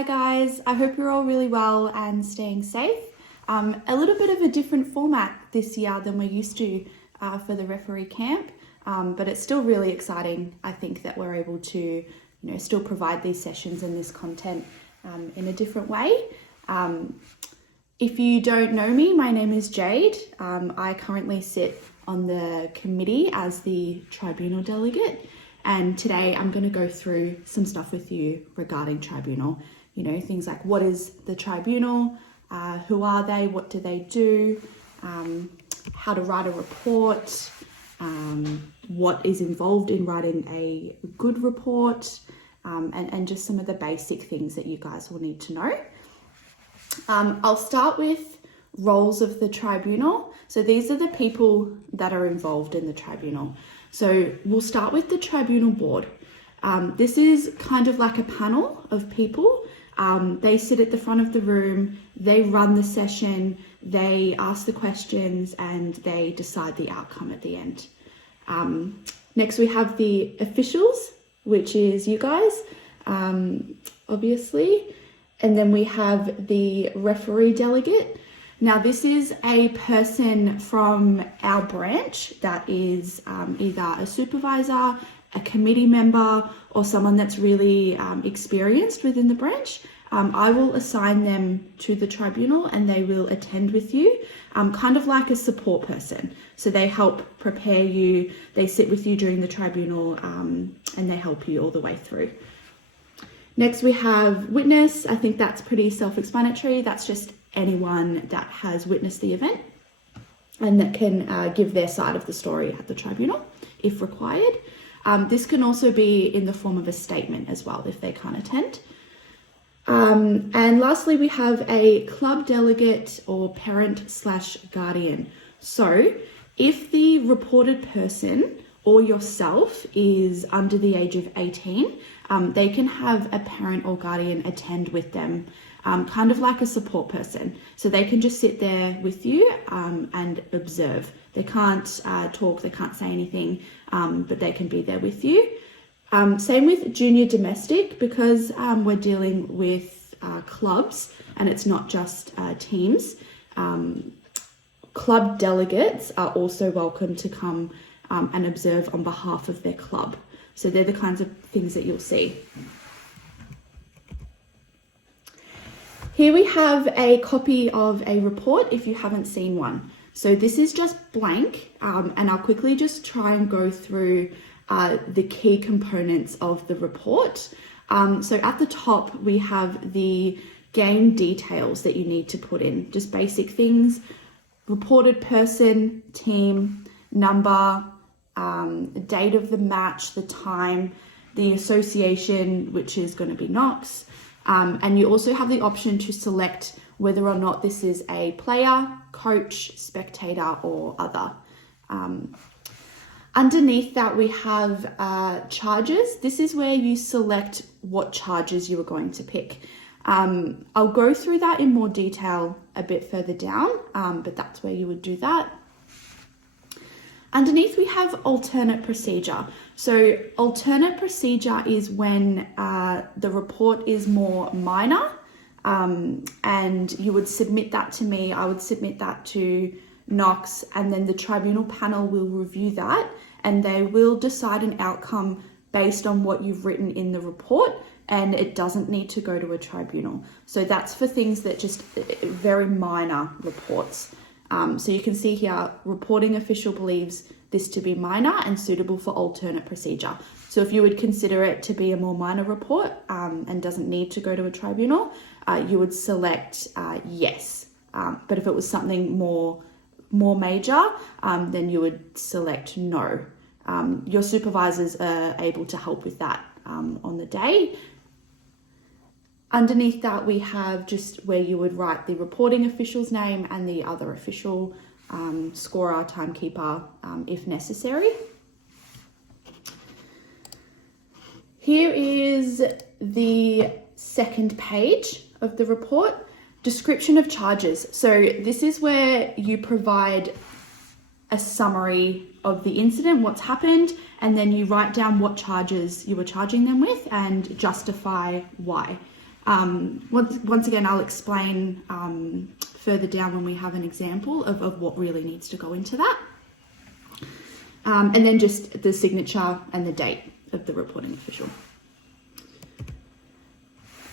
Hi guys, I hope you're all really well and staying safe. A little bit of a different format this year than we're used to for the referee camp, but it's still really exciting, I think, that we're able to still provide these sessions and this content in a different way. If you don't know me, my name is Jade. I currently sit on the committee as the tribunal delegate, and today I'm going to go through some stuff with you regarding tribunal. Things like what is the tribunal, who are they, what do they do, how to write a report, what is involved in writing a good report, and just some of the basic things that you guys will need to know. I'll start with roles of the tribunal. So these are the people that are involved in the tribunal. So we'll start with the tribunal board. This is kind of like a panel of people. They sit at the front of the room, they run the session, they ask the questions, and they decide the outcome at the end. Next we have the officials, which is you guys, obviously. And then we have the referee delegate. Now this is a person from our branch that is either a supervisor, a committee member, or someone that's really experienced within the branch. I will assign them to the tribunal and they will attend with you, kind of like a support person. So they help prepare you, they sit with you during the tribunal, and they help you all the way through. Next we have witness. I think that's pretty self-explanatory. That's just anyone that has witnessed the event and that can give their side of the story at the tribunal if required. This can also be in the form of a statement as well if they can't attend. And lastly, we have a club delegate or parent/guardian. So if the reported person or yourself is under the age of 18, they can have a parent or guardian attend with them, kind of like a support person. So they can just sit there with you and observe. They can't talk, they can't say anything, but they can be there with you. Same with junior domestic, because we're dealing with clubs and it's not just teams. Club delegates are also welcome to come and observe on behalf of their club. So they're the kinds of things that you'll see. Here we have a copy of a report if you haven't seen one. So this is just blank, and I'll quickly just try and go through the key components of the report. So at the top, we have the game details that you need to put in, just basic things: reported person, team, number, date of the match, the time, the association, which is going to be Knox. And you also have the option to select whether or not this is a player, coach, spectator, or other. Underneath that, we have charges. This is where you select what charges you are going to pick. I'll go through that in more detail a bit further down, but that's where you would do that. Underneath, we have alternate procedure. So alternate procedure is when the report is more minor, and you would submit that to me. I would submit that to Knox, and then the tribunal panel will review that and they will decide an outcome based on what you've written in the report, and it doesn't need to go to a tribunal. So that's for things that just very minor reports. So you can see here, reporting official believes this to be minor and suitable for alternate procedure. So if you would consider it to be a more minor report and doesn't need to go to a tribunal, you would select yes. But if it was something more major, then you would select no. Your supervisors are able to help with that on the day. Underneath that, we have just where you would write the reporting official's name and the other official, scorer, timekeeper, if necessary. Here is the second page of the report, description of charges. So this is where you provide a summary of the incident, what's happened, and then you write down what charges you were charging them with and justify why. Once again, I'll explain further down when we have an example of what really needs to go into that. And then just the signature and the date of the reporting official.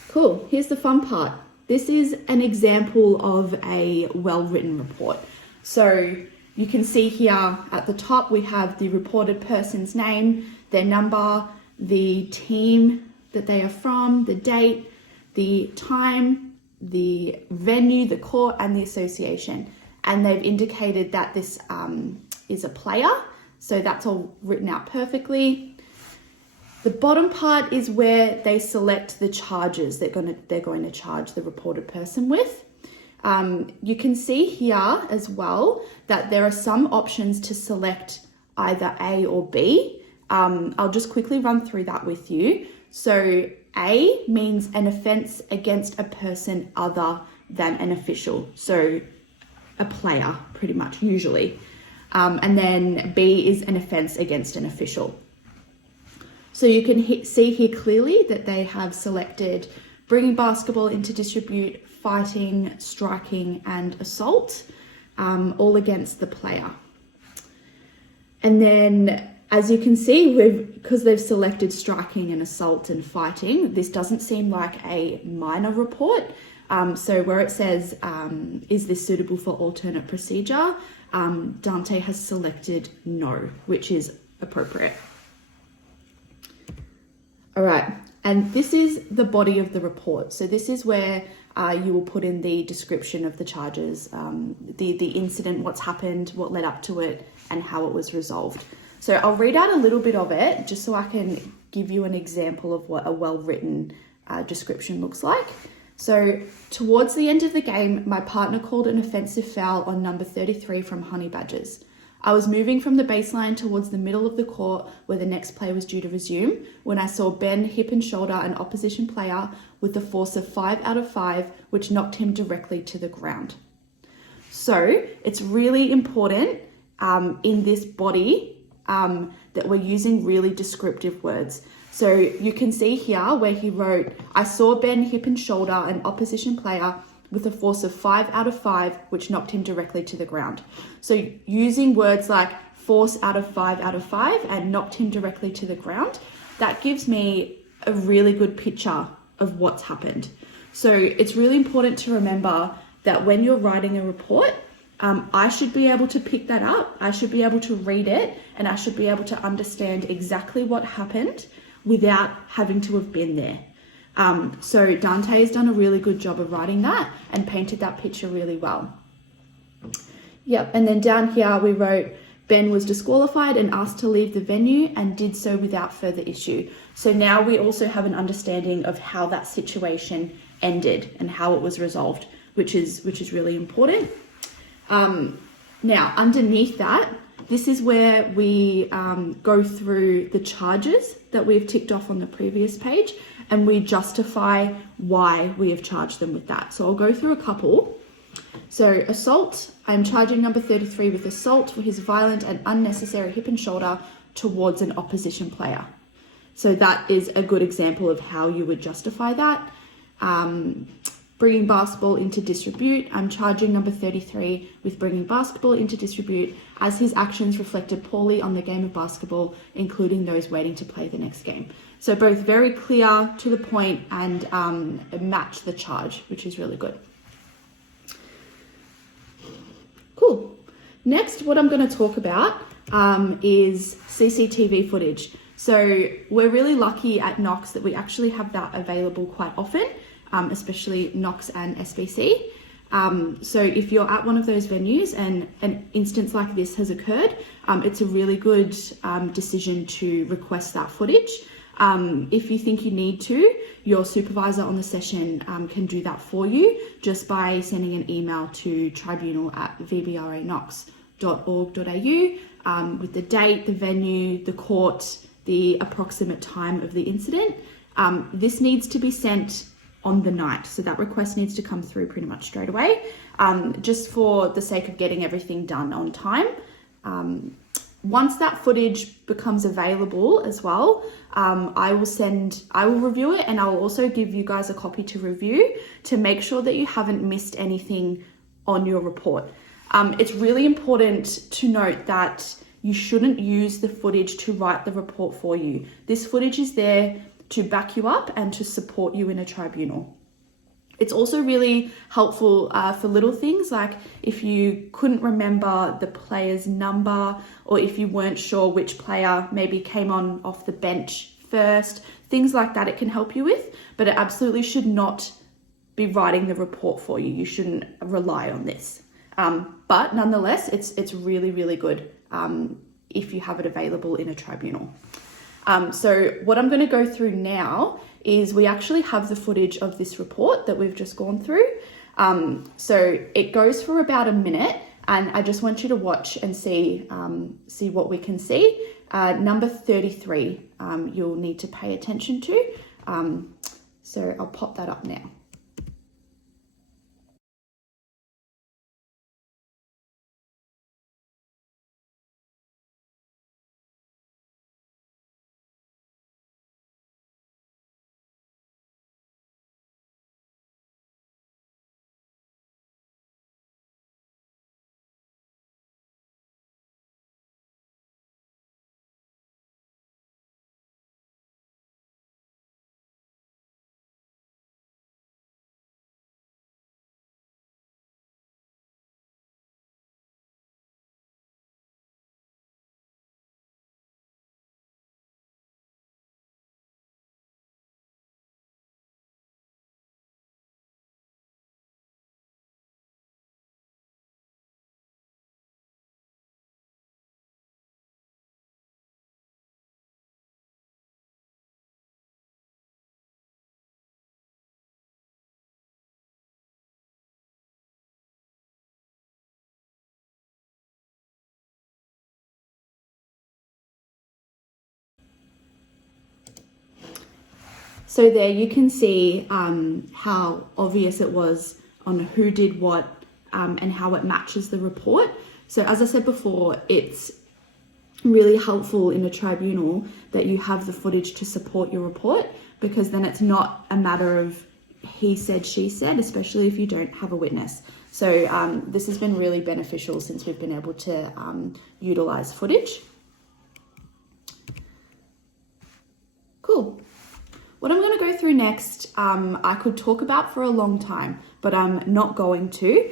Cool, here's the fun part. This is an example of a well-written report. So you can see here at the top, we have the reported person's name, their number, the team that they are from, the date, the time, the venue, the court, and the association. And they've indicated that this is a player. So that's all written out perfectly. The bottom part is where they select the charges they're going to charge the reported person with. You can see here as well that there are some options to select either A or B. I'll just quickly run through that with you. So A means an offence against a person other than an official. So a player, pretty much, usually. And then B is an offence against an official. So you can see here clearly that they have selected bringing basketball into distribute, fighting, striking, and assault, all against the player. And then, as you can see, because they've selected striking and assault and fighting, this doesn't seem like a minor report. So where it says, is this suitable for alternate procedure? Dante has selected no, which is appropriate. All right, and this is the body of the report. So this is where you will put in the description of the charges, the incident, what's happened, what led up to it, and how it was resolved. So I'll read out a little bit of it just so I can give you an example of what a well-written description looks like. So towards the end of the game, my partner called an offensive foul on number 33 from Honey Badgers. I was moving from the baseline towards the middle of the court where the next play was due to resume when I saw Ben hip and shoulder an opposition player with a force of 5 out of 5, which knocked him directly to the ground. So it's really important in this body that we're using really descriptive words. So you can see here where he wrote, I saw Ben hip and shoulder an opposition player with a force of 5 out of 5, which knocked him directly to the ground. So using words like force out of 5 out of 5 and knocked him directly to the ground, that gives me a really good picture of what's happened. So it's really important to remember that when you're writing a report, I should be able to pick that up. I should be able to read it, and I should be able to understand exactly what happened without having to have been there. So Dante has done a really good job of writing that and painted that picture really well. Yep, and then down here we wrote, Ben was disqualified and asked to leave the venue and did so without further issue. So now we also have an understanding of how that situation ended and how it was resolved, which is really important. Now, underneath that, this is where we go through the charges that we've ticked off on the previous page, and we justify why we have charged them with that. So I'll go through a couple. So assault, I'm charging number 33 with assault for his violent and unnecessary hip and shoulder towards an opposition player. So that is a good example of how you would justify that. Bringing basketball into distribute, I'm charging number 33 with bringing basketball into distribute as his actions reflected poorly on the game of basketball, including those waiting to play the next game. So both very clear, to the point, and match the charge, which is really good. Cool. Next, what I'm going to talk about is CCTV footage. So we're really lucky at Knox that we actually have that available quite often, especially Knox and SBC. So if you're at one of those venues and an instance like this has occurred, it's a really good decision to request that footage. If you think you need to, your supervisor on the session can do that for you just by sending an email to tribunal@vbraknox.org.au with the date, the venue, the court, the approximate time of the incident. This needs to be sent on the night, so that request needs to come through pretty much straight away, just for the sake of getting everything done on time. Once that footage becomes available as well, I will review it, and I'll also give you guys a copy to review to make sure that you haven't missed anything on your report. It's really important to note that you shouldn't use the footage to write the report for you. This footage is there to back you up and to support you in a tribunal. It's also really helpful for little things like if you couldn't remember the player's number, or if you weren't sure which player maybe came on off the bench first, things like that it can help you with, but it absolutely should not be writing the report for you. You shouldn't rely on this. But nonetheless, it's really, really good if you have it available in a tribunal. So what I'm going to go through now is we actually have the footage of this report that we've just gone through. So it goes for about a minute, and I just want you to watch and see what we can see. Number 33, you'll need to pay attention to. So I'll pop that up now. So there you can see how obvious it was on who did what and how it matches the report. So as I said before, it's really helpful in a tribunal that you have the footage to support your report, because then it's not a matter of he said, she said, especially if you don't have a witness. So this has been really beneficial since we've been able to utilize footage. Cool. What I'm going to go through next, I could talk about for a long time, but I'm not going to.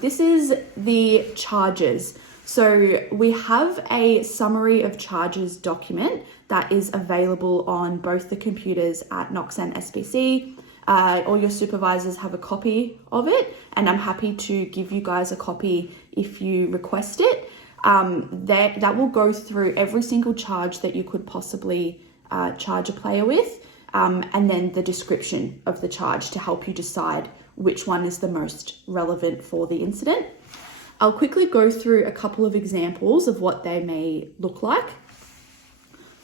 This is the charges. So we have a summary of charges document that is available on both the computers at Knox and SBC. All your supervisors have a copy of it, and I'm happy to give you guys a copy if you request it. That will go through every single charge that you could possibly charge a player with. And then the description of the charge to help you decide which one is the most relevant for the incident. I'll quickly go through a couple of examples of what they may look like.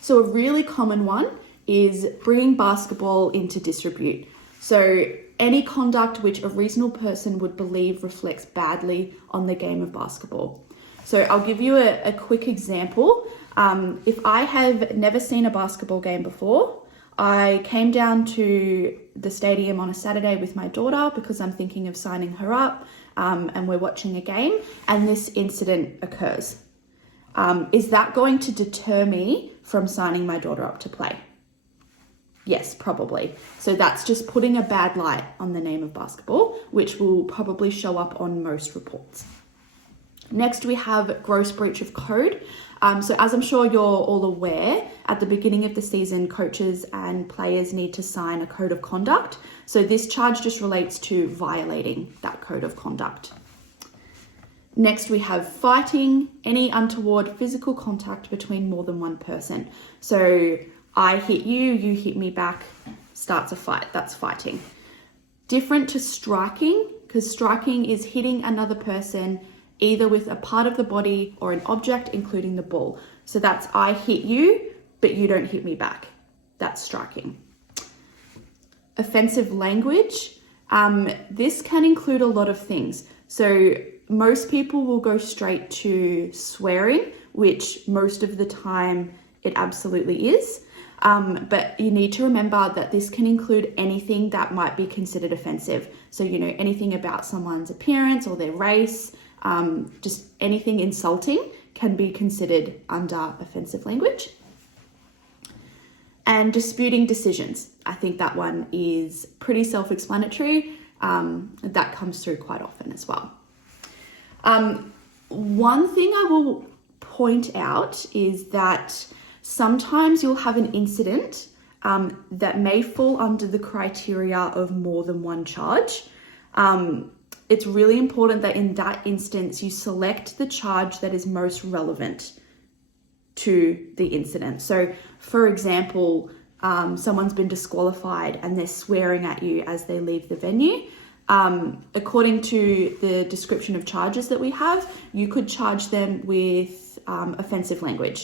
So a really common one is bringing basketball into disrepute. So any conduct which a reasonable person would believe reflects badly on the game of basketball. So I'll give you a quick example. If I have never seen a basketball game before, I came down to the stadium on a Saturday with my daughter because I'm thinking of signing her up, and we're watching a game, and this incident occurs. Is that going to deter me from signing my daughter up to play? Yes, probably. So that's just putting a bad light on the name of basketball, which will probably show up on most reports. Next, we have gross breach of code. So as I'm sure you're all aware, at the beginning of the season, coaches and players need to sign a code of conduct. So this charge just relates to violating that code of conduct. Next, we have fighting, any untoward physical contact between more than one person. So I hit you, you hit me back, starts a fight, that's fighting. Different to striking, because striking is hitting another person either with a part of the body or an object, including the ball. So that's I hit you, but you don't hit me back. That's striking. Offensive language. This can include a lot of things. So most people will go straight to swearing, which most of the time it absolutely is. But you need to remember that this can include anything that might be considered offensive. So, anything about someone's appearance or their race, just anything insulting can be considered under offensive language. And disputing decisions. I think that one is pretty self-explanatory. That comes through quite often as well. One thing I will point out is that sometimes you'll have an incident that may fall under the criteria of more than one charge. It's really important that in that instance, you select the charge that is most relevant to the incident. So, for example, someone's been disqualified and they're swearing at you as they leave the venue. According to the description of charges that we have, you could charge them with offensive language,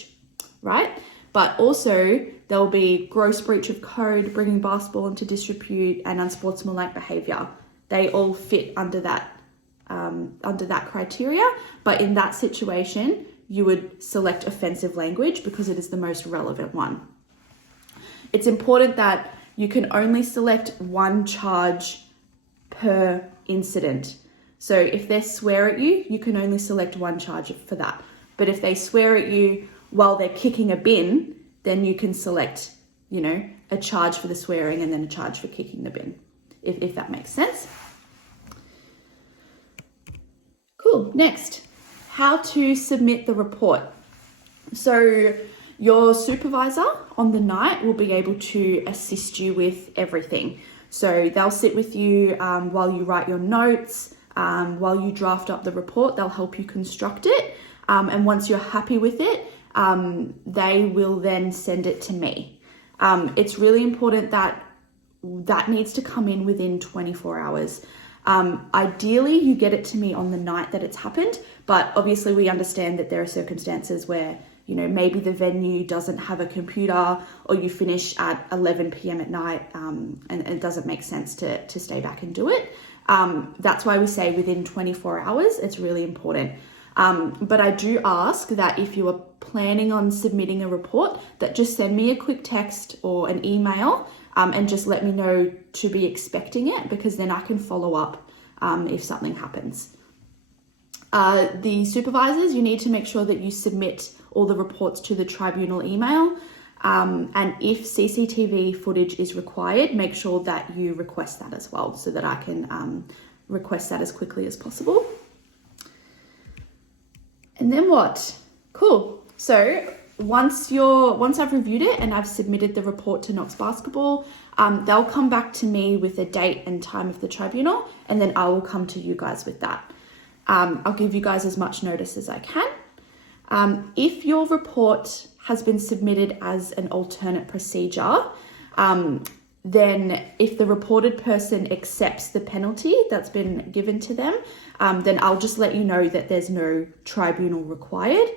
right? But also there'll be gross breach of code, bringing basketball into disrepute, and unsportsmanlike behavior. They all fit under that criteria. But in that situation, you would select offensive language because it is the most relevant one. It's important that you can only select one charge per incident. So if they swear at you, you can only select one charge for that. But if they swear at you while they're kicking a bin, then you can select, a charge for the swearing and then a charge for kicking the bin, if that makes sense. Cool. Next, how to submit the report. So your supervisor on the night will be able to assist you with everything. So they'll sit with you while you write your notes, while you draft up the report. They'll help you construct it. And once you're happy with it, they will then send it to me. It's really important that needs to come in within 24 hours. Ideally, you get it to me on the night that it's happened, but obviously we understand that there are circumstances where, maybe the venue doesn't have a computer, or you finish at 11 p.m. at night, and it doesn't make sense to stay back and do it. That's why we say within 24 hours, it's really important. But I do ask that if you are planning on submitting a report, that just send me a quick text or an email, and just let me know to be expecting it, because then I can follow up if something happens. The supervisors, you need to make sure that you submit all the reports to the tribunal email. And if CCTV footage is required, make sure that you request that as well, so that I can request that as quickly as possible. And then what? Cool. So once I've reviewed it and I've submitted the report to Knox Basketball, they'll come back to me with a date and time of the tribunal, and then I will come to you guys with that. I'll give you guys as much notice as I can. If your report has been submitted as an alternate procedure, then if the reported person accepts the penalty that's been given to them, then I'll just let you know that there's no tribunal required.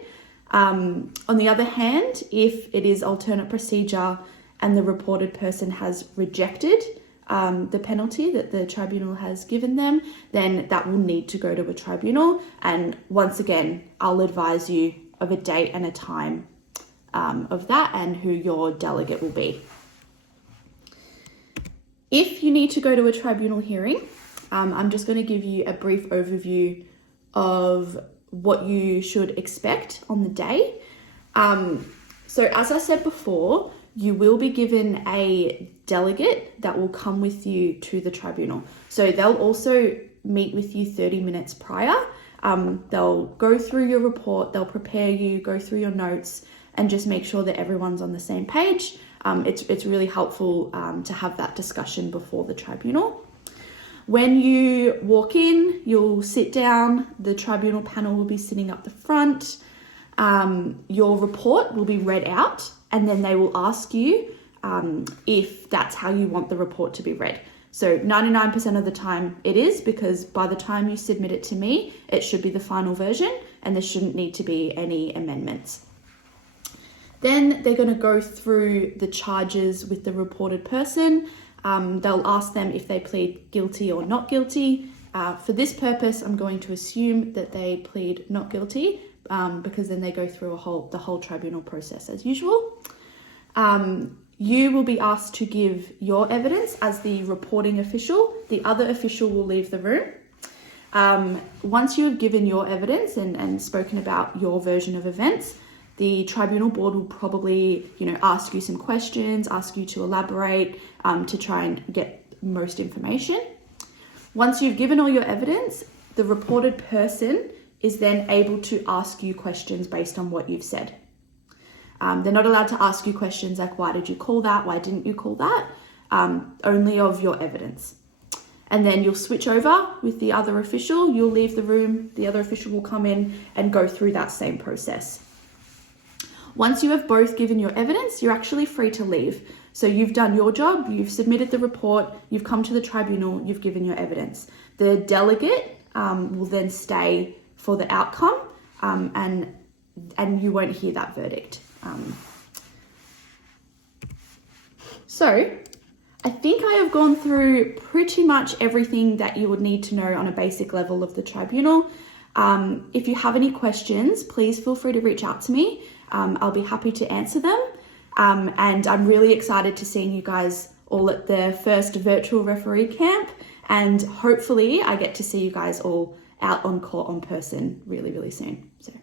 On the other hand, if it is alternate procedure and the reported person has rejected the penalty that the tribunal has given them, then that will need to go to a tribunal. And once again, I'll advise you of a date and a time of that and who your delegate will be. If you need to go to a tribunal hearing, I'm just going to give you a brief overview of what you should expect on the day. So as I said before, you will be given a delegate that will come with you to the tribunal. So they'll also meet with you 30 minutes prior. They'll go through your report, they'll prepare you, go through your notes, and just make sure that everyone's on the same page. It's really helpful to have that discussion before the tribunal. When you walk in, you'll sit down, the tribunal panel will be sitting up the front, your report will be read out, and then they will ask you if that's how you want the report to be read. So 99% of the time it is, because by the time you submit it to me, it should be the final version and there shouldn't need to be any amendments. Then they're going to go through the charges with the reported person. They'll ask them if they plead guilty or not guilty. For this purpose, I'm going to assume that they plead not guilty, because then they go through the whole tribunal process as usual. You will be asked to give your evidence as the reporting official. The other official will leave the room. Once you have given your evidence and spoken about your version of events, the tribunal board will probably, ask you some questions, ask you to elaborate, to try and get most information. Once you've given all your evidence, the reported person is then able to ask you questions based on what you've said. They're not allowed to ask you questions like, why did you call that? Why didn't you call that? Only of your evidence. And then you'll switch over with the other official. You'll leave the room. The other official will come in and go through that same process. Once you have both given your evidence, you're actually free to leave. So you've done your job, you've submitted the report, you've come to the tribunal, you've given your evidence. The delegate will then stay for the outcome, and you won't hear that verdict. So I think I have gone through pretty much everything that you would need to know on a basic level of the tribunal. If you have any questions, please feel free to reach out to me. I'll be happy to answer them. And I'm really excited to see you guys all at the first virtual referee camp. And hopefully I get to see you guys all out on court on person really, really soon. So